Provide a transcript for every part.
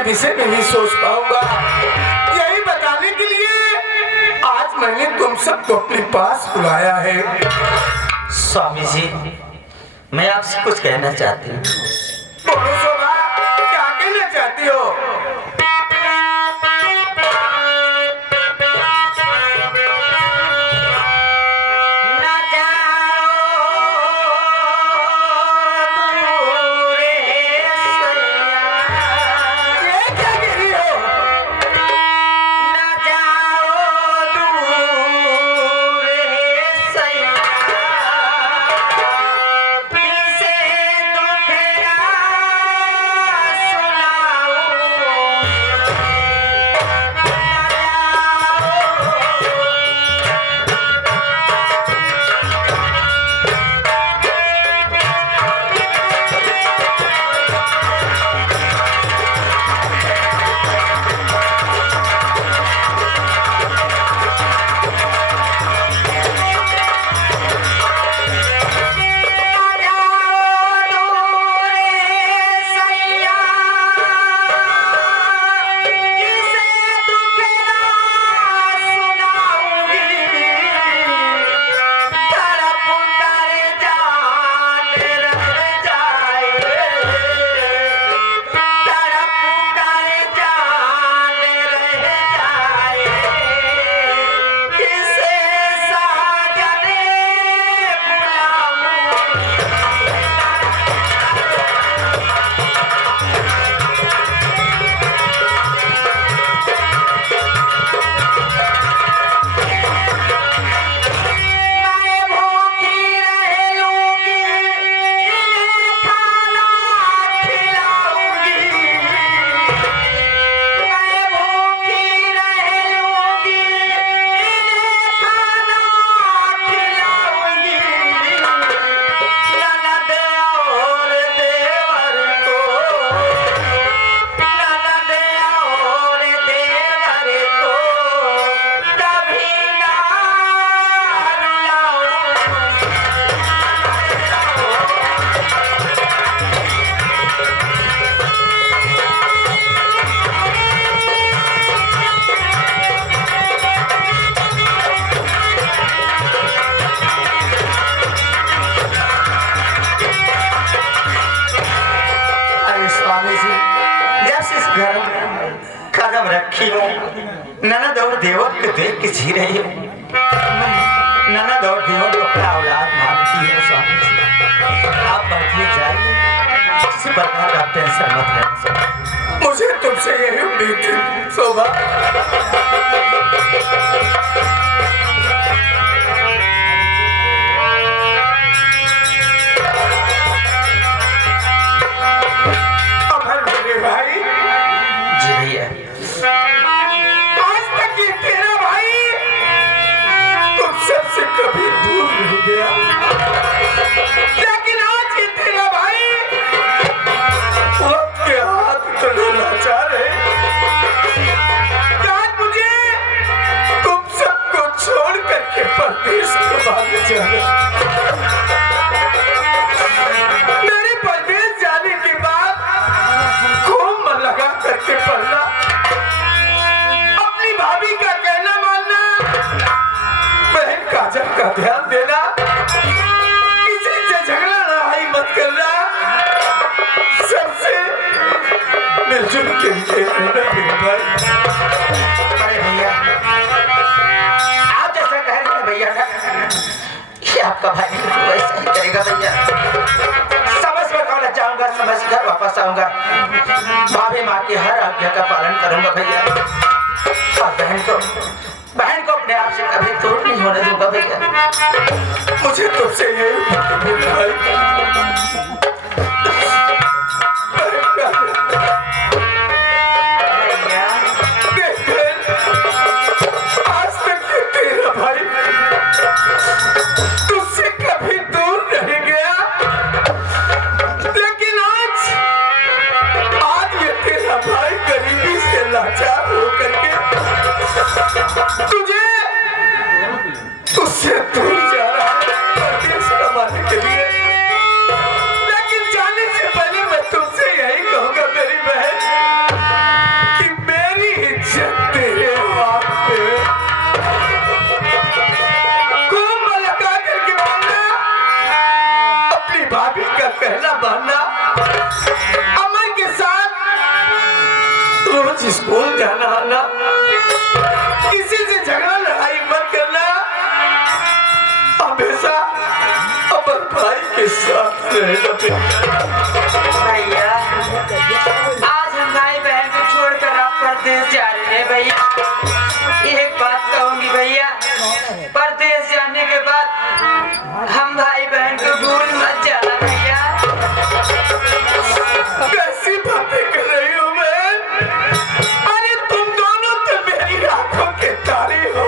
अन्य विषय नहीं सोच पाऊंगा। यही बताने के लिए आज मैंने तुम सबको अपने पास बुलाया है। स्वामी जी, मैं आपसे कुछ कहना चाहती हूँ। बोलो शोभा, क्या कहना चाहती हो? कदम रखी हो, ननद और देवर को देख के जी रही हो। ननद और देवर को अपना औलाद मानती है। स्वामी जी, आप बैठिए, जाइए, किसी प्रकार का टेंशन मत लें। मुझे तुमसे यही उम्मीद थी शोभा। कभी दूर नहीं गया, लेकिन आज ये तेरा भाई वक्त के हाथ तले लाचार है। आज मुझे तुम सबको छोड़ करके परदेश को भाग जाना। मेरे परदेश जाने के बाद खूब मन लगा करके पढ़ना, अपनी भाभी का कहना मानना, बहन काजल का ध्यान देना, किसी से झगड़ा लड़ाई मत करना, सबसे मिलजुल के रहना मेरे भाई। अरे भैया, आप जैसा कह रहे हैं भैया ना, ये आपका भाई वैसा ही करेगा भैया। समझ में कॉलेज जाऊंगा, समझ घर वापस आऊंगा, भाभी माँ की हर आज्ञा का पालन करूंगा भैया। और बहन को अपने आप से कभी दूर नहीं होने दूंगा भैया। मुझे तुमसे यही आज तक ये तेरा भाई तुझसे कभी दूर नहीं गया, लेकिन आज ये तेरा भाई गरीबी से लाचार होकर के तुझे उससे दूर जा रहा है परदेश कमाने के लिए। लेकिन जाने से पहले मैं तुमसे यही कहूंगा मेरी बहन, ध्यान आना, किसी से झगड़ा लड़ाई मत करना, हमेशा अपन भाई के साथ रहना। भैया आज हम भाई बहन को छोड़कर आप परदेश जा रहे हैं भैया। एक बात कहूंगी भैया, परदेश जाने के बाद हम भाई बहन को भूल मत जाना भैया। कैसी बातें कर रही हूँ मैं? अरे तुम दोनों तो मेरी आंखों के तारे हो,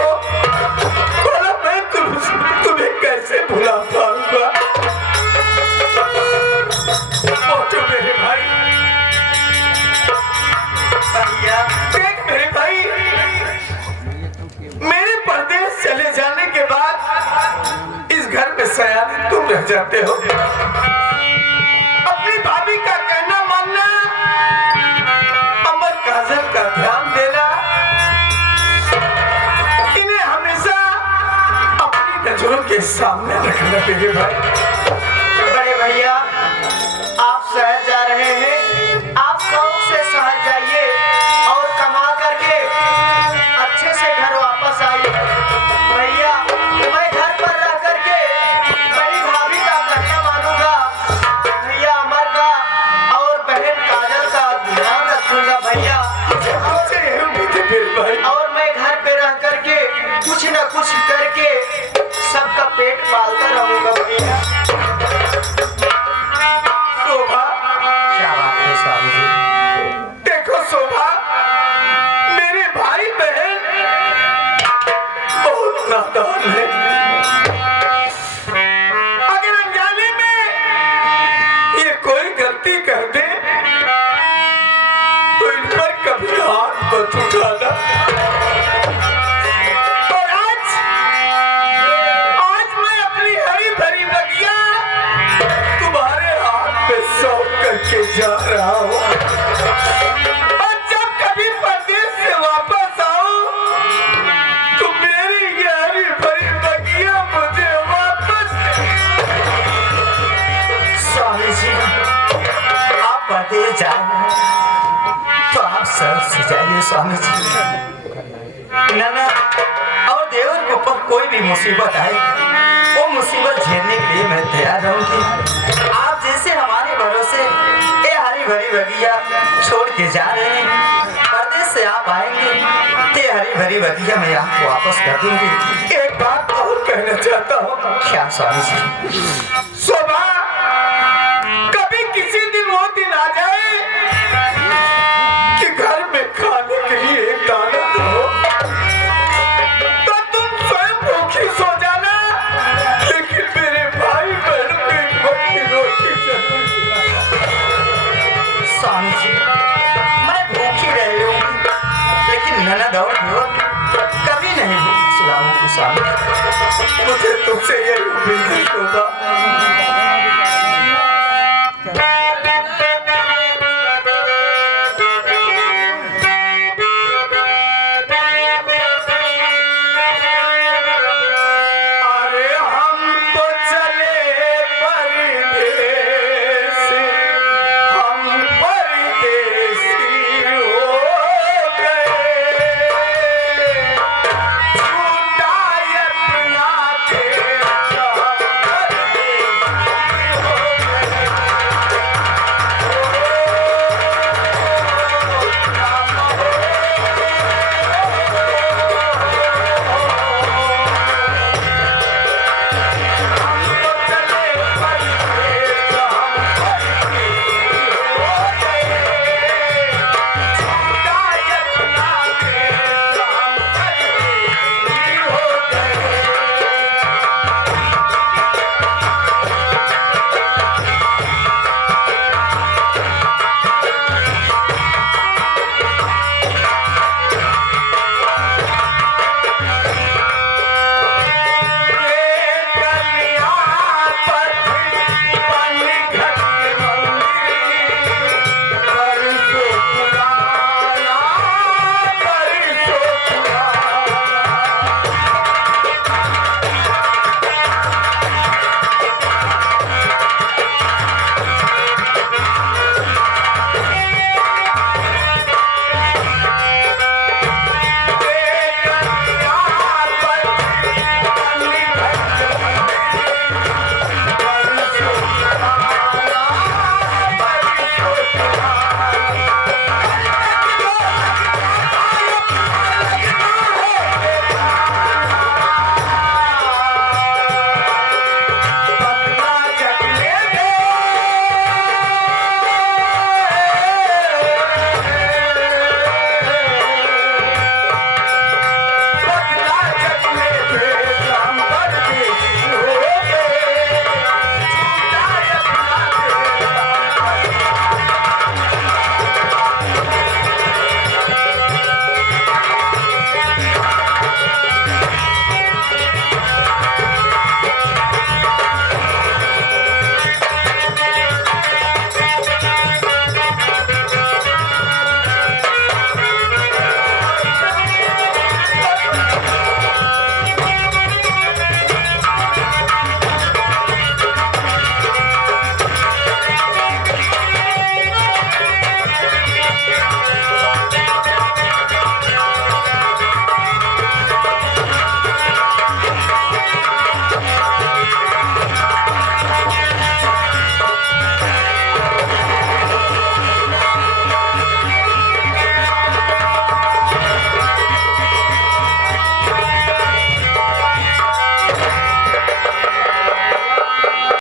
बोला मैं तुम्हें कैसे भुला पाऊंगा? तो मेरे भाई, भैया देख मेरे भाई, मेरे परदेश चले जाने के बाद इस घर में सयाने तुम रह जाते हो। अपनी भाभी का कहना मानना, अमर काजल का ध्यान देना, इन्हें हमेशा अपनी नजरों के सामने रखना मेरे भाई। बड़े भैया आप शहर जा रहे हैं, आप शौक से शहर जाइए और कमा करके अच्छे से घर वापस आइए। भैया मैं घर पर रह करके बड़ी भाभी का कहना मानूंगा, भैया अमर का और बहन काजल का ध्यान रखूंगा भैया। आपसे यही उम्मीद है मेरे भाई। और मैं घर पे रह करके कुछ न कुछ करके सबका पेट पालता रहूंगा भैया। शोभा, क्या बात है स्वामी जी? देखो शोभा, मेरे भाई बहन बहुत नादान है। अगर अनजाने में ये कोई गलती कर दे तो इन पर कभी हाथ मत उठाना। और आज मैं अपनी हरी भरी बगिया तुम्हारे हाथ में सौंप करके जा रहा हूँ। और जब कभी परदेश से वापस आऊं तो मेरी ये हरी भरी बगिया मुझे वापस। स्वामी जी आप परदेश जा रहे हैं तो आप सर से जाइए स्वामी जी। नाना और देवर के ऊपर कोई भी मुसीबत आए वो मुसीबत झेलने के लिए मैं तैयार रहूंगी। आप जैसे हमारे भरोसे ये हरी भरी बगिया छोड़ के जा रहे हैं, परदेश से आप आएंगे तो हरी भरी बगिया मैं आपको वापस कर दूंगी। एक बात और कहना चाहता हूँ। क्या स्वामी जी? शोभा, कभी किसी दिन वो दिन आ जाए कि घर में खाने के लिए एक दाना तो हो, तो तुम स्वयं भूखी सो जाना, लेकिन मेरे भाई बहन पेट भर की रोटी जरूर खिलाना। स्वामी जी मैं भूखी रह लूंगी लेकिन ननद और देवर कभी नहीं सुलाऊंगी स्वामी। मुझे तुमसे यही उम्मीद है शोभा।